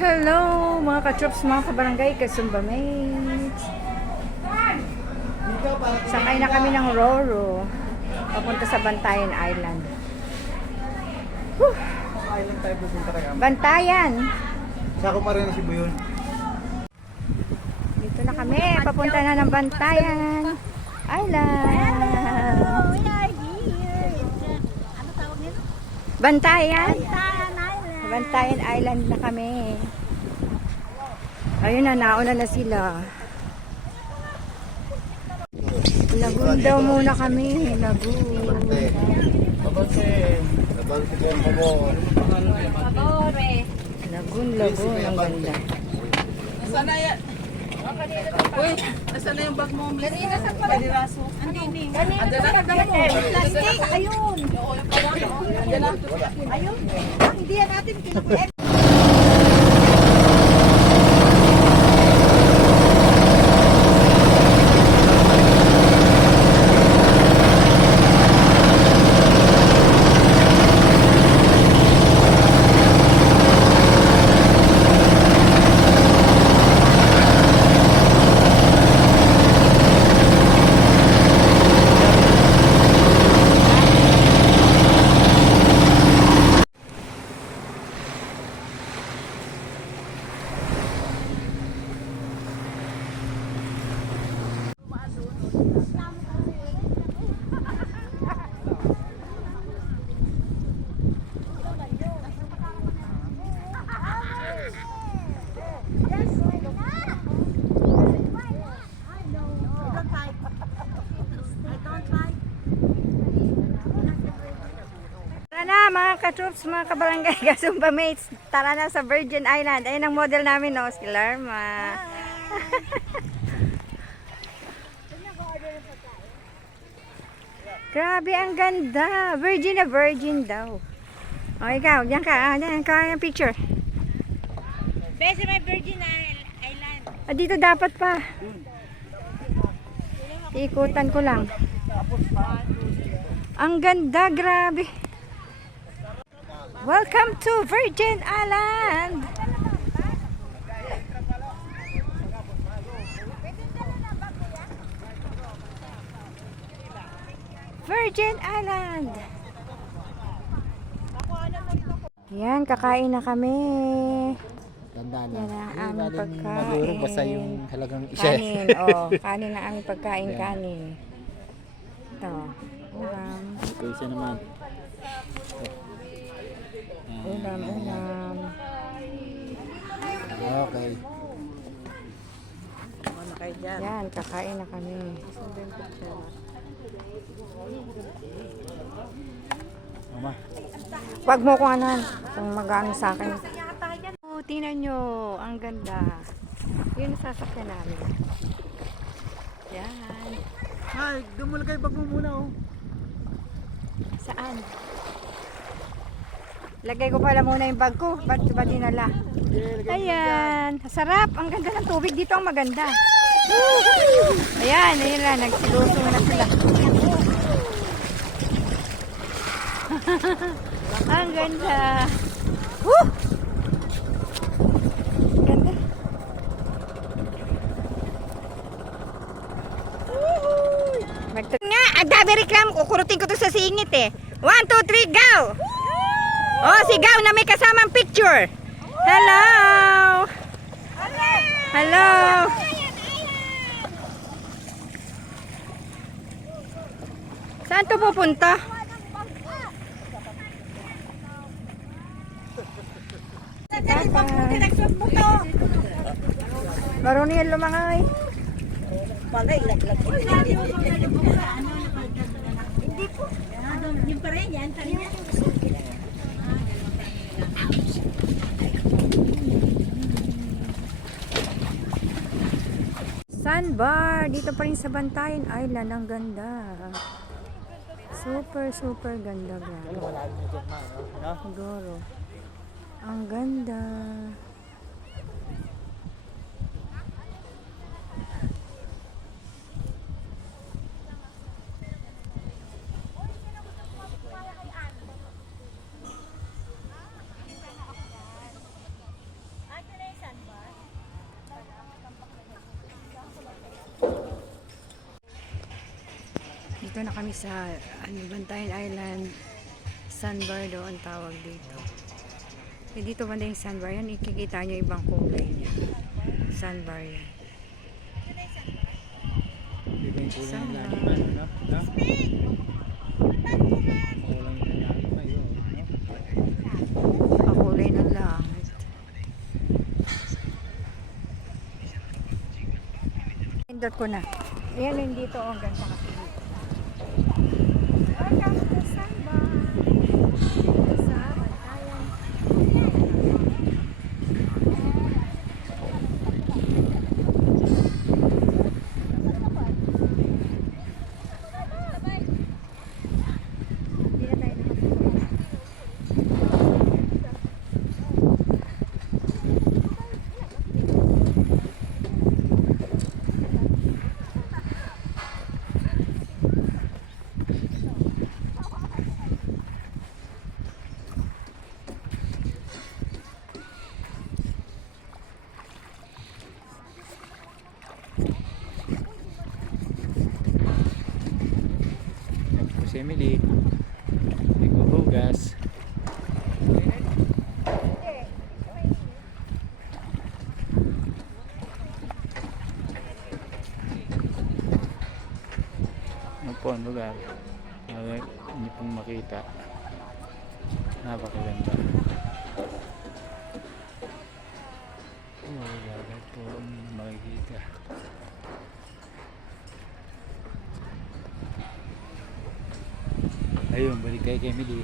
Hello mga ka-troops, mga kabarangay, kasumba mates. Sakay na kami ng Roro papunta sa Bantayan Island. Whew. Island tayo pupunta kay Ama. Bantayan. Sako pa rin na si Buyon. Dito na kami, papunta na ng Bantayan Island. We are here. Ano tawag nito? Bantayan. Bantayan Island. Bantayan Island na kami. Ayun na, nauna na sila. Lagoon daw muna kami. Lagoon. Pabore. Lagoon, lagoon. Ang ganda. Sana yan. Uy, nasaan na yung bag mo? Kanina sa paliraso. Andini. Kanina Andyan na. sa plastic. Ayun. Andyan na. Ayun. Hindi yan natin kinukulit. Tara na mga ka-troops, mga kabarangay, kasumba mates. Tara na sa Virgin Island. Ayun ang model namin, no? Si Larma. Grabe, ang ganda. Virgin na virgin daw. O, ikaw, diyan ka. Diyan ka yung picture. Bese may Virgin Island. Ah, dito dapat pa. Ikutan ko lang. Ang ganda, grabe. Welcome to Virgin Island. Virgin Island. Yan, kakain na kami. Tanda na. Yan ang aming pagkain. Maduro basta yung halagang isa. Kanin, oh. Kanin ang aming pagkain, kanin. Ito, ulam. Ito isa naman. Ulam, ulam. Okay. Ano kayo dyan? Yan, kakain na kami. Mama. Wag mo kung anan, kung mag-ano sa akin. Oh, tingnan nyo, ang ganda. Yun ang sasakyan namin. Yan. Ay, dumul kayo bag mo muna oh. Saan? Lagay ko pala muna yung bag ko. Ba't ba dinala? Ayan. Sarap. Ang ganda ng tubig. Dito ang maganda. Ayan. Ayan lang. Nagsilusong na sila. Ang ganda. Woo! Ganda. Nga, ang dami reklamo. Kukurutin ko to sa singit eh. 1, 2, 3, go! Oh, sigaw na may kasamang picture. Hello! Hello! Saan to pupunta? Marunong yan lumangay. Hindi po. Yung pa rin yan. Kanina. Sandbar. Dito pa rin sa Bantayan Island. Ang ganda. Super, super ganda. Siguro. Ang ganda. Nandito na kami sa Bantayan Island. Sandbar daw ang tawag dito. Eh, dito banda yung sandbar yan. Ikikita nyo ibang kulay niya. Sandbar yan. Iba yung kulay ng Sana. langit, ano, no? No? Kulay ng langit pa yun, no? Pakulay ng langit. Pindot ko na. Ayan yung dito. Ang ganda kasi dito. Welcome to Sandbar. Dito sa Bantayan. Hindi na tayo nakapagod. Yan po si Emily. Naghuhugas. Ano po ang lugar? Hindi pong makita. Napakaganda. Bagay po ang makikita. Ayun, balik tayo kay Emily.